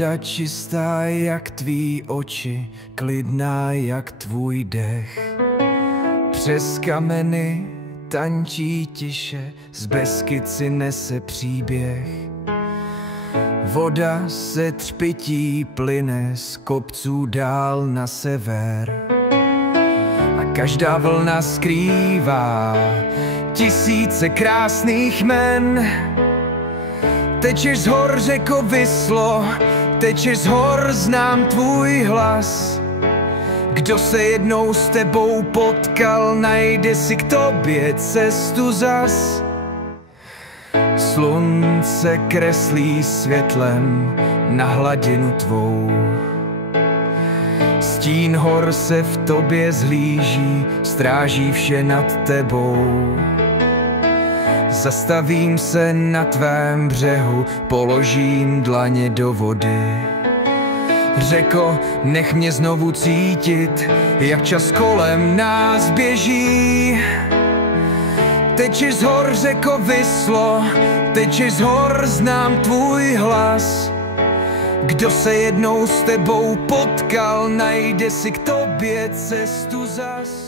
Voda čistá jak tvý oči, klidná jak tvůj dech. Přes kameny tančí tiše, z Beskyci nese příběh. Voda se třpytí plyne z kopců dál na sever. A každá vlna skrývá tisíce krásných jmen. Tečeš z hor, řeko Vislo, tečeš z hor, znám tvůj hlas. Kdo se jednou s tebou potkal, najde si k tobě cestu zas. Slunce kreslí světlem na hladinu tvou. Stín hor se v tobě zhlíží, stráží vše nad tebou. Zastavím se na tvém břehu, položím dlaně do vody. Řeko, nech mě znovu cítit, jak čas kolem nás běží. Tečeš z hor, řeko Vislo, tečeš z hor, znám tvůj hlas. Kdo se jednou s tebou potkal, najde si k tobě cestu zas.